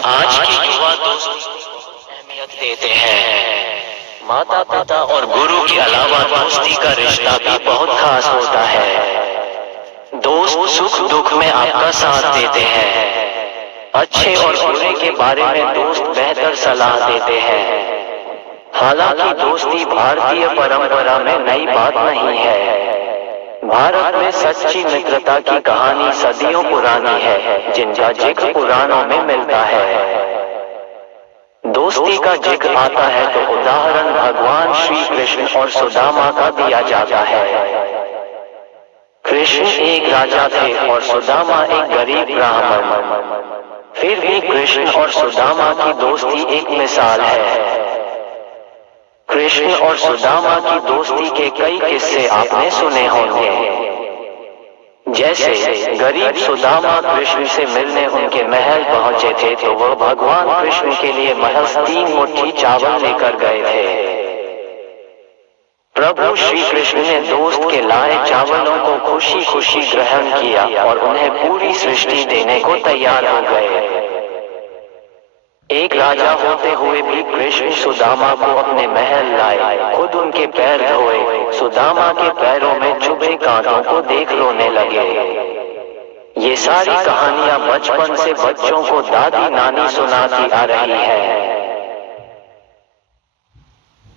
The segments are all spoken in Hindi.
आज की युवा दोस्ती अहमियत देते हैं। माता पिता और गुरु के अलावा दोस्ती का रिश्ता भी बहुत खास होता है। दोस्त सुख दुख में आपका साथ देते हैं। अच्छे और बुरे के बारे में दोस्त बेहतर सलाह देते हैं। हालांकि दोस्ती भारतीय परंपरा में नई बात नहीं है। भारत में सच्ची मित्रता की कहानी सदियों पुरानी है, जिनका जिक्र पुराणों में मिलता है। दोस्ती का जिक्र आता है तो उदाहरण भगवान श्री कृष्ण और सुदामा का दिया जाता है। कृष्ण एक राजा थे और सुदामा एक गरीब ब्राह्मण। फिर भी कृष्ण और सुदामा की दोस्ती एक मिसाल है। कृष्ण और सुदामा की दोस्ती के कई किस्से आपने सुने होंगे। जैसे गरीब सुदामा कृष्ण से मिलने उनके महल पहुंचे थे तो वह भगवान कृष्ण के लिए महज 3 मुट्ठी चावल लेकर गए थे। प्रभु श्री कृष्ण ने दोस्त के लाए चावलों को खुशी खुशी ग्रहण किया और उन्हें पूरी सृष्टि देने को तैयार हो गए। एक राजा होते हुए भी कृष्ण सुदामा को अपने महल लाए, खुद उनके पैर धोए, सुदामा के पैरों में चुभे कांटों को देख रोने लगे। ये सारी कहानियां बचपन से बच्चों को दादी नानी सुनाती आ रही है।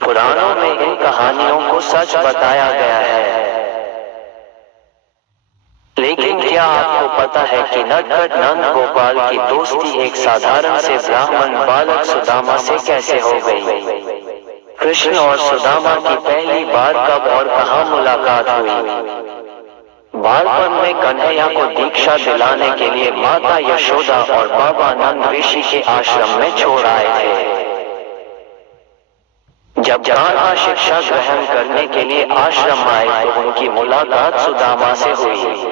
पुराणों में इन कहानियों को सच बताया गया है। लेकिन क्या आपको पता है कि नटखट नंद गोपाल की दोस्ती एक साधारण से ब्राह्मण बालक सुदामा से कैसे हो गई? कृष्ण और सुदामा की पहली बार कब और कहां मुलाकात हुई? बालपन में कन्हैया को दीक्षा दिलाने के लिए माता यशोदा और बाबा नंद ऋषि के आश्रम में छोड़ आए थे। जब कान्हा शिक्षा ग्रहण करने के लिए आश्रम आए तो उनकी मुलाकात सुदामा से हुई।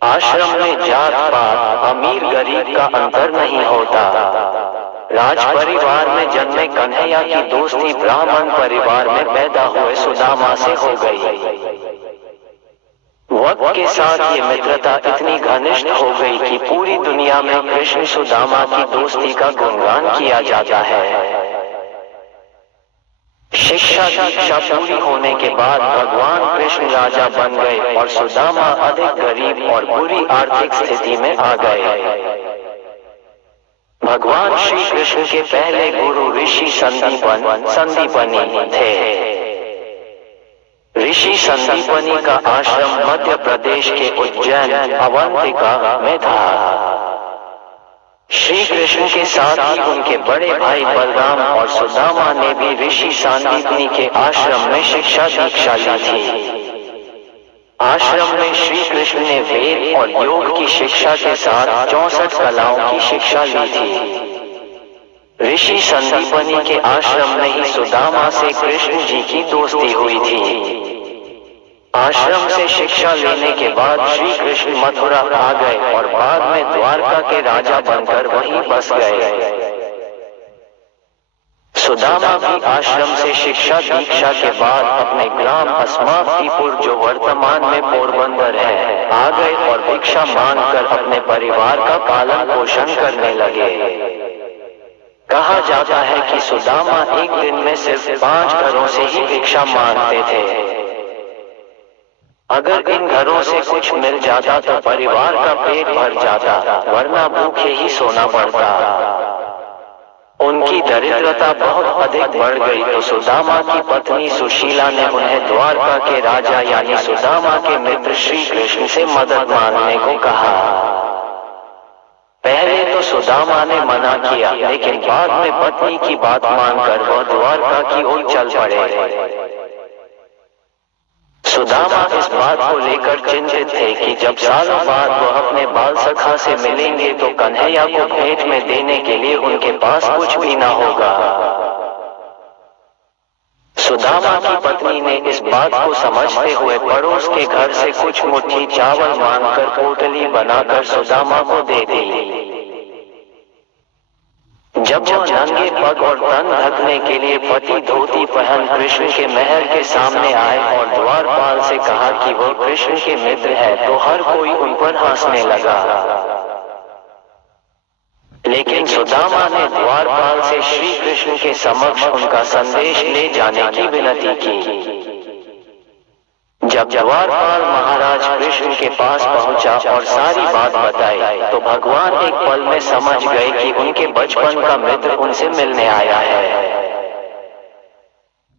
आश्रम में जात पात अमीर गरीब का अंतर नहीं होता। राज परिवार में जन्मे कन्हैया की दोस्ती ब्राह्मण परिवार में पैदा हुए सुदामा से हो गई। वक्त के साथ ये मित्रता इतनी घनिष्ठ हो गई कि पूरी दुनिया में कृष्ण सुदामा की दोस्ती का गुणगान किया जाता है। शिक्षा दीक्षा पूरी होने के बाद भगवान कृष्ण राजा बन गए और सुदामा अधिक गरीब और बुरी आर्थिक स्थिति में आ गए। भगवान श्री कृष्ण के पहले गुरु ऋषि संदीपनी थे। ऋषि संदीपनी का आश्रम मध्य प्रदेश के उज्जैन अवंतिका में था। श्री कृष्ण के साथ ही उनके बड़े भाई बलराम और सुदामा ने भी ऋषि संदीपनी के आश्रम में शिक्षा दीक्षा ली थी। आश्रम में श्री कृष्ण ने वेद और योग की शिक्षा के साथ 64 कलाओं की शिक्षा ली थी। ऋषि संदीपनी के आश्रम में ही सुदामा से कृष्ण जी की दोस्ती हुई थी। आश्रम से शिक्षा लेने के बाद श्री कृष्ण मथुरा आ गए और बाद में द्वारका के राजा बनकर वहीं बस गए। सुदामा भी आश्रम से शिक्षा दीक्षा के बाद अपने ग्राम अस्मावतीपुर, जो वर्तमान में पोरबंदर है, आ गए और भिक्षा मांगकर अपने परिवार का पालन पोषण करने लगे। कहा जाता है कि सुदामा एक दिन में सिर्फ 5 घरों से ही भिक्षा मांगते थे। अगर इन घरों से कुछ मिल जाता तो परिवार का पेट भर जाता, वरना भूखे ही सोना पड़ता। उनकी दरिद्रता बहुत अधिक बढ़ गई तो सुदामा की पत्नी सुशीला ने उन्हें द्वारका के राजा यानी सुदामा के मित्र श्री कृष्ण से मदद मांगने को कहा। पहले तो सुदामा ने मना किया, लेकिन बाद में पत्नी की बात मानकर वह द्वारका की ओर चल पड़े। सुदामा इस बात को लेकर चिंतित थे कि जब सालों बाद वह अपने बाल सखा से मिलेंगे तो कन्हैया को भेंट में देने के लिए उनके पास कुछ भी न होगा। सुदामा की पत्नी ने इस बात को समझते हुए पड़ोस के घर से कुछ मुट्ठी चावल मांगकर पोटली बनाकर सुदामा को दे दी। जब वह नंगे पग और तन ढकने के लिए पति धोती पहन कृष्ण के महल के सामने आए और द्वारपाल से कहा कि वह कृष्ण के मित्र है, तो हर कोई उन पर हंसने लगा। लेकिन सुदामा ने द्वारपाल से श्री कृष्ण के समक्ष उनका संदेश ले जाने की विनती की। जब द्वारपाल महाराज कृष्ण के पास पहुंचा और सारी बात बताई तो भगवान एक पल में समझ गए कि उनके बचपन का मित्र उनसे मिलने आया है।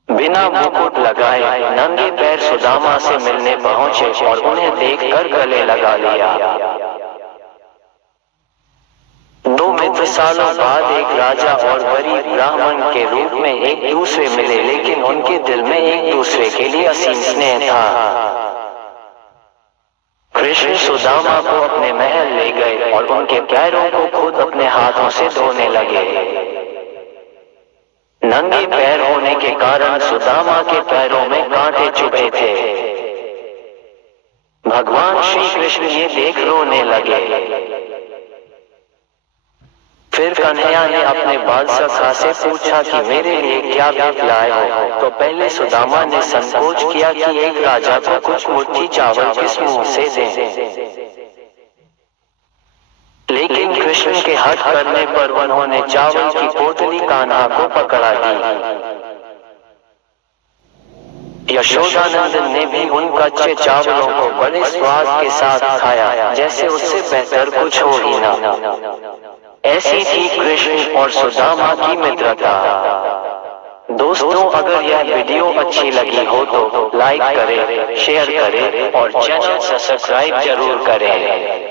बिना मुकुट लगाए नंगे पैर सुदामा से मिलने पहुंचे और उन्हें देखकर गले लगा लिया। दो मित्र सालों बाद एक राजा और गरीब ब्राह्मण के रूप में एक दूसरे मिले, लेकिन उनके दिल में एक दूसरे के लिए असीम स्नेह था। कृष्ण सुदामा को अपने महल ले गए और उनके पैरों को खुद अपने हाथों से धोने लगे। नंगे पैर होने के कारण सुदामा के पैरों में कांटे चुभे थे। भगवान श्री कृष्ण ये देख रोने लगे। फिर कन्हैया ने अपने बाल सखा से पूछा कि मेरे लिए क्या गिफ्ट लाए हो, तो पहले सुदामा ने संकोच किया कि एक राजा को कुछ मुट्ठी चावल किस मुंह से दें। लेकिन कृष्ण के हट करने पर उन्होंने चावल की पोटली कान्हा को पकड़ा दी। यशोदानंदन ने भी उन कच्चे चावलों को बड़े स्वाद के साथ खाया, जैसे उससे बेहतर कुछ हो ही ना। ऐसी थी कृष्ण और सुदामा की मित्रता। दोस्तों, अगर यह वीडियो अच्छी लगी हो तो लाइक करें, शेयर करें और चैनल सब्सक्राइब जरूर करें।